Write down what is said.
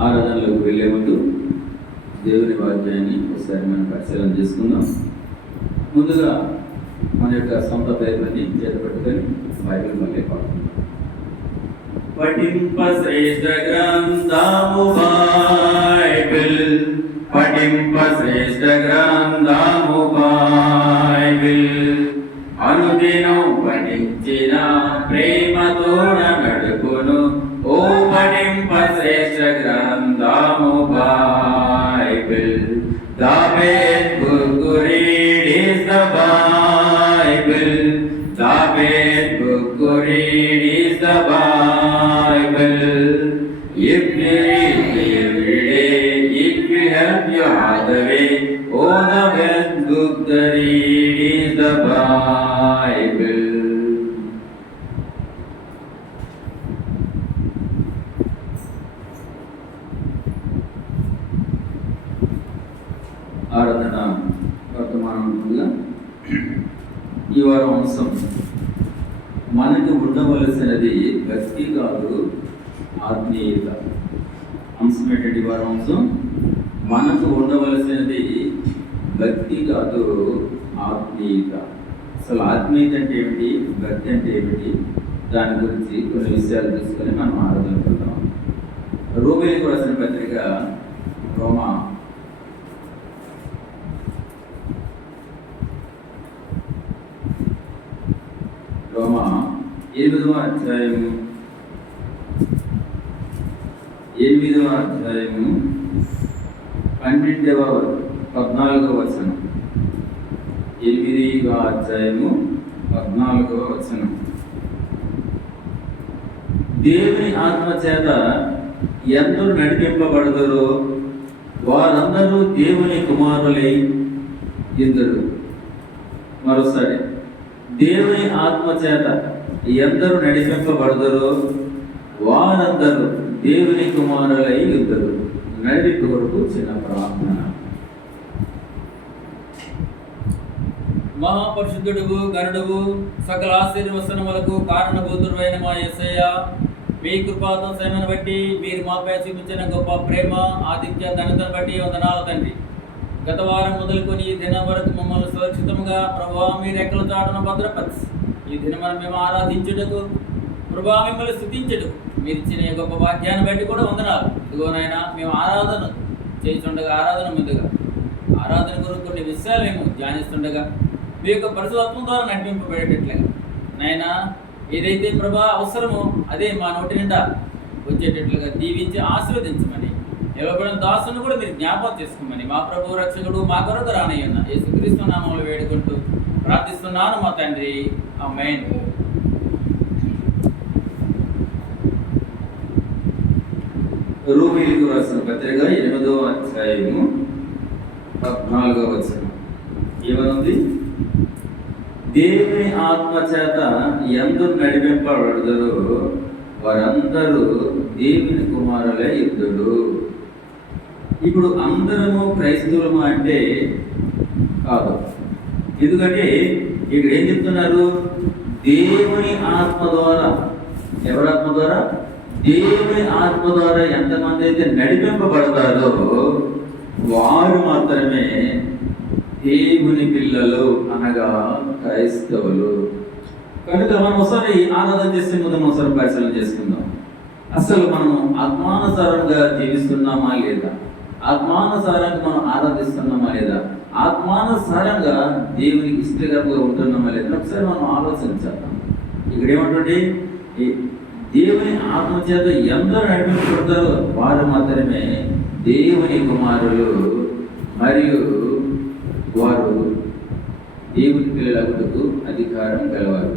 ఆరాధనలోకి వెళ్ళే ముందు దేవుని వాక్యాన్ని ఒకసారి మనం పరిశీలన చేసుకుందాం. ముందుగా మన యొక్క సొంత పేరుని చేతపెట్టుకొని బైబిల్ మళ్ళీ పాడుకుందాం. పఠింప శ్రేష్ఠ గ్రంథము బైబిల్. పఠింప శ్రేష్ఠ గ్రంథము బైబిల్ தாமு பாய்பிள் தாபேத் குர்குரீட் இஸ் த பாய்பிள் தாபேத் ఆరాధన వర్తమానం ముందుగా ఈ వారం అంశం మనకు ఉండవలసినది భక్తి కాదు ఆత్మీయత. అంశం ఏంటంటే వారం అంశం మనకు ఉండవలసినది భక్తి కాదు ఆత్మీయత. అసలు ఆత్మీయత అంటే ఏమిటి? భక్తి అంటే ఏమిటి? దాని గురించి కొన్ని విషయాలు తీసుకొని మనం ఆరాధన రూబేలికి రాసిన పత్రిక రోమా ఎనిమిదవ అధ్యాయము? ఎనిమిదవ అధ్యాయము? పన్నెండవ పద్నాలుగవ వచనం. ఎనిమిదవ అధ్యాయము పద్నాలుగవ వచనం. దేవుని ఆత్మ చేత ఎందరు నడిపింపబడదరో వారందరూ దేవుని కుమారులై ఇద్దరు మరోసారి. దేవుని ఆత్మ చేత ఎందరు నడిపింపబడదరో వారందరూ దేవుని కుమారులై ఇద్దరు నడిపి కొరకు చిన్న ప్రార్థన. మహాపరిశుద్ధుడుగు గరుడుగు సకల ఆశీర్వసనములకు కారణభూతుడైన మా యేసయ్య. మీ కృపాతో సేమను బట్టి మీరు మాపై చూపించిన గొప్ప ప్రేమ ఆతిథ్య ధనతను బట్టి వందనాలు తండ్రి. గత వారం మొదలుకొని ఈ దినం వరకు మమ్మల్ని సురక్షితంగా ప్రభావ మీ రెక్కల చాటున భద్రపరిచి ఈ దినమని మేము ఆరాధించుటకు ప్రభావ మిమ్మల్ని స్థుతించడు మీరు ఇచ్చిన గొప్ప భాగ్యాన్ని బట్టి కూడా వందనాలు. ఇదిగోనైనా మేము ఆరాధన చేస్తుండగా ఆరాధన ముందుగా ఆరాధన కొరకు కొన్ని విషయాలు మేము ధ్యానిస్తుండగా మీ యొక్క పరిశుభత్వం ద్వారా నడిపింపబడేటట్లుగా. నాయనా ఏదైతే ప్రభా అవసరమో అదే మా నోటి నిండా వచ్చేటట్లుగా దీవించి ఆశీర్వదించమని నిలబడిన దాసును కూడా మీరు జ్ఞాపకం చేసుకోమని మా ప్రభు రక్షకుడు మా కొరకు రానయ్యన్న యేసుక్రీస్తు నామంలో వేడుకుంటూ ప్రార్థిస్తున్నాను మా తండ్రి. ఆమేన్. రూబేలికి రాసిన పత్రిక ఎనిమిదవ అధ్యాయము పద్నాలుగవ వచనం. ఏమనుంది? దేవుని ఆత్మ చేత ఎందరు నడిపింపబడదరో వారందరూ దేవుని కుమారులే ఇద్దరు ఇప్పుడు అందరము క్రైస్తవులము అంటే కాదు. ఎందుకంటే ఇక్కడ ఏం చెప్తున్నారు? దేవుని ఆత్మ ద్వారా. ఎవరాత్మ ద్వారా? దేవుని ఆత్మ ద్వారా ఎంతమంది అయితే నడిపింపబడతారో వారు మాత్రమే దేవుని పిల్లలు అనగా క్రైస్తవులు. కనుక మనం ఒకసారి ఆరాధన చేసే ముందు ఒకసారి పరిశీలన చేసుకుందాం. అసలు మనం ఆత్మానుసారంగా జీవిస్తున్నామా లేదా? ఆత్మానుసారంగా మనం ఆరాధిస్తున్నామా లేదా? ఆత్మానుసారంగా దేవునికి ఇష్టకరంగా ఉంటున్నామా లేదా? ఒకసారి మనం ఆలోచించాలి ఇక్కడ ఏమంటుంది ఈ దేవుని ఆత్మ చేత ఎందరూ నడిపించబడతారో వారు మాత్రమే దేవుని కుమారులు మరియు వారు దేవుని పిల్లలకు అధికారం కలవారు